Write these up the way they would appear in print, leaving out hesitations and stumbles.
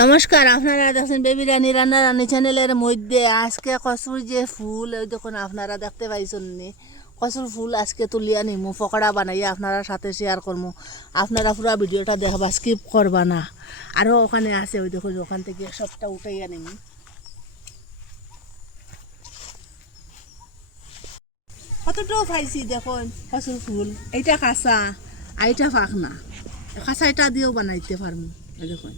নমস্কার, আপনারা দেখছেন বেবি রানী রান্না রানী চ্যানেলের মধ্যে। আজকে কচুর যে ফুল ওই দেখুন আপনারা দেখতে পাইছেন নি, কচুর ফুল আজকে তুলিয়া নিমু, পকোড়া বানাইয়া আপনারা সাথে শেয়ার করবো। আপনারা পুরো ভিডিওটা দেখবা, স্কিপ করবা না। আরও ওখানে আছে ওই দেখুন, ওখান থেকে সবটা উঠাইয়া নিমু। কতটাও পাইছি দেখুন কচুর ফুল। এইটা কাঁচা, এইটা ফাঁকনা। কাঁচা এটা দিয়েও বানাইতে পারবো। দেখুন,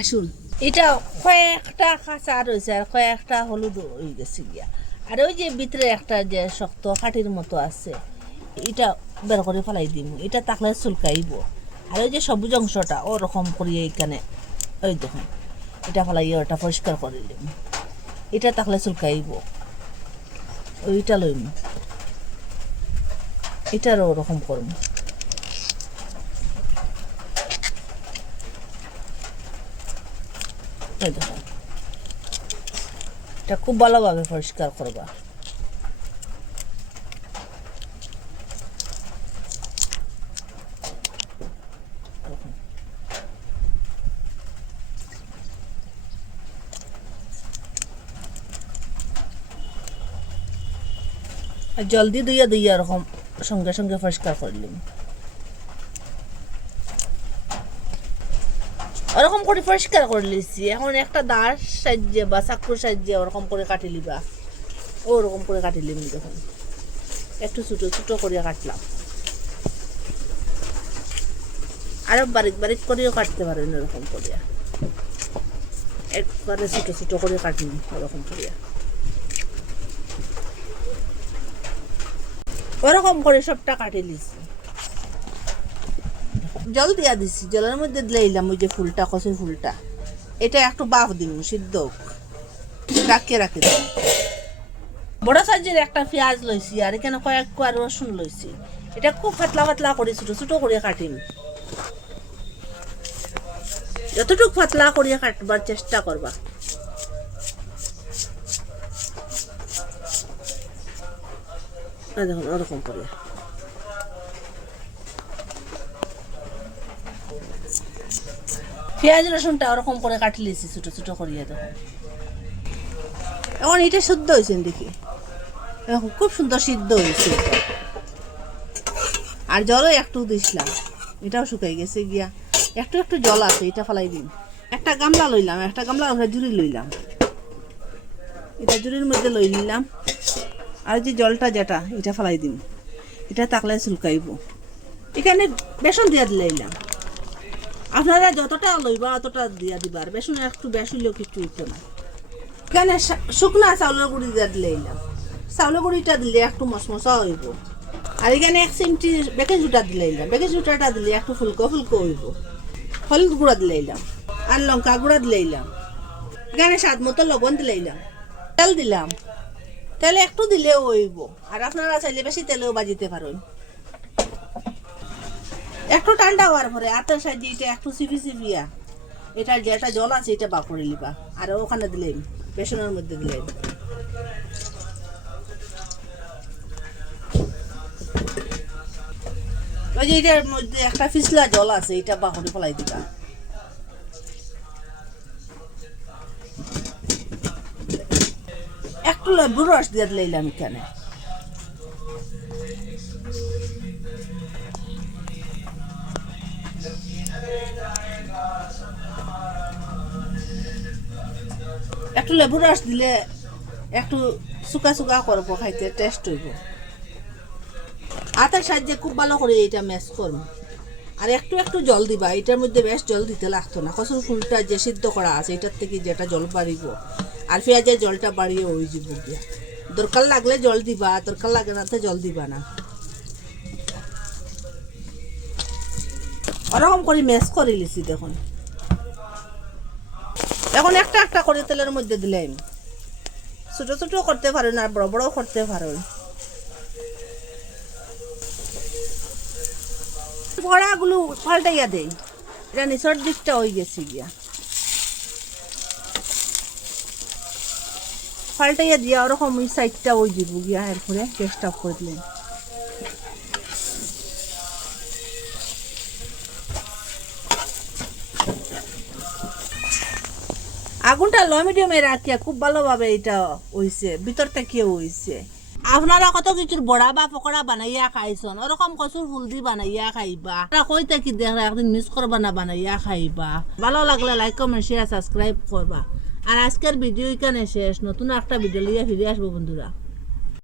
আসুন। এটা কয়েকটা কাঁচা রয়েছে আর কয়েকটা হলুদ হয়ে গেছে গিয়া। আর ওই যে ভিতরে একটা যে শক্ত কাঠির মতো আছে, এটা বের করে ফেলাই দিম। এটা তাকলে চুলকাইব। আর ওই যে সবুজ অংশটা ওরকম করিয়ে এইখানে ওই দেখুন, এটা ফেলাইয়া ওটা পরিষ্কার করে দিম। এটা তাকলে চুলকাইব। ওইটা লইম, এটারও ওরকম করব। এটা খুব ভালোভাবে পরিষ্কার করবা। জলদি দুইয়া দুইয়া এরকম সঙ্গে সঙ্গে পরিষ্কার করলাম। ওরকম করে পরিষ্কার করে লিছি। এখন একটা দাঁড় সাহায্যে বা চাকুর সাহায্যে ওরকম করে কাটি লিবা। ওরকম করে কাটি লিম। দেখুন, একটু ছোটো ছোটো করে কাটলাম। আরো বারিক বারিক করেও কাটতে পারেন এরকম করিয়া। একবারে ছোটো ছোটো করে কাটলাম ওরকম করিয়া। ওরকম করে সবটা কাটি লিছি। জল দিয়া দিছি, জলের মধ্যে দিলাম ওই যে ফুলটা, কচুর ফুলটা। এটা একটু বাফ দিব, সিদ্ধ ডাকিয়ে রাখি দিব। বড় সাইজের একটা পেঁয়াজ লইছি আর এখানে কয়েক কোয়া রসুন লইছি। এটা খুব পাতলা পাতলা করে ছোটো ছোটো করে কাটিম। যতটুকু পাতলা করিয়া কাটবার চেষ্টা করবা। দেখুন ওরকম করে। পেঁয়াজ রসুনটা ওরকম করে কাটি লিছি ছোটো ছোটো করিয়া। দেখুন এখন এটা শুদ্ধ হয়েছে দেখি, খুব সুন্দর সিদ্ধ হয়েছে। আর জলও একটু দিছিলাম, এটাও শুকাই গেছে গিয়া। একটু একটু জল আছে, এটা ফেলাই দিন। একটা গামলা লইলাম, একটা গামলা জুড়ি লইলাম। এটা জুড়ির মধ্যে লই নিলাম। আর যে জলটা যেটা এটা ফেলাই দিন। এটা তাকলে চুলকাইব। এখানে বেসন দিয়া দিলাম। আপনারা যতটা লইবা অতটা দিয়া দিবা। আর বেসন একটু বেশি হইলেও কিছু হইতো না। এখানে শুকনা চাউলের গুঁড়ি দিয়া দিলাম। চাউলের গুঁড়িটা দিলে একটু মশমশা হইব। আর এখানে 1 চিমটি বেকিং সোডা দিলাম। বেকিং সোডাটা দিলে একটু ফুলকো ফুলকো হইব। হলুদ গুঁড়া দিলাম আর লঙ্কা গুঁড়া দিলাম। এখানে স্বাদ মতো লবণ দিলাম। তেল দিলাম, তেল একটু দিলেও হইব। আর আপনারা চাইলে বেশি তেলেও বাজিতে পারেন। একটু ঠান্ডা হওয়ার পরে হাতের সাহায্যে এটা একটু চিপি চিপিয়া এটা যেটা জল আছে এটা বার করে নিবা। আর ওখানে দিলাম, বেসনের মধ্যে দিলাম। ওই যে এটার মধ্যে একটা ফিসলা জল আছে, এটা বার করে ফেলাই দিবা। একটু লেবুর রস দিয়ে দিলাম এখানে। একটু লেবুর রস দিলে একটু শুকা শুকা করবো, খাইতে টেস্ট হইব। হাতের সাহায্যে খুব ভালো করে এটা ম্যাশ করব। আর একটু একটু জল দিবা। এটার মধ্যে বেশ জল দিতে লাগতো না। কচুর ফুলটা যে সিদ্ধ করা আছে এটার থেকে যেটা জল বাড়িব। আর পেঁয়াজের জলটা বাড়িয়ে ওই যাব গিয়া। দরকার লাগলে জল দিবা, দরকার লাগে না তো জল দিবা না। ওরকম করে ম্যাশ করে লিছি। দেখুন এখন একটা একটা করে তেলের মধ্যে দিলাম। ছোটো ছোটো করতে পারেন আর বড় বড়ও করতে পারেন। পকোড়াগুলো পাল্টাইয়া দেই। এটা নিচের দিকটা হয়ে গেছে গিয়া। পাল্টাইয়া দিয়া ওরকম ওই সাইডটা ওই দিব গিয়া। এরপরে গ্যাসটা অফ করে দিলেন। আগুনটা লো মিডিয়ামে রাখিয়া খুব ভালোভাবে এটা হইছে, ভিতর থেকেও হইছে। আপনারা কত কিছুর বড়া বা পকোড়া বানাইয়া খাইছেন, ওরকম কচুর ফুল দি বানাইয়া খাইবা। কই থেকে দেখলে একদিন মিস করবা না, বানাইয়া খাইবা। ভালো লাগলে লাইক কমেন্ট শেয়ার সাবস্ক্রাইব করবা। আর আজকের ভিডিও এখানে শেষ, নতুন একটা ভিডিও লিয়ে ফিরে আসবো বন্ধুরা।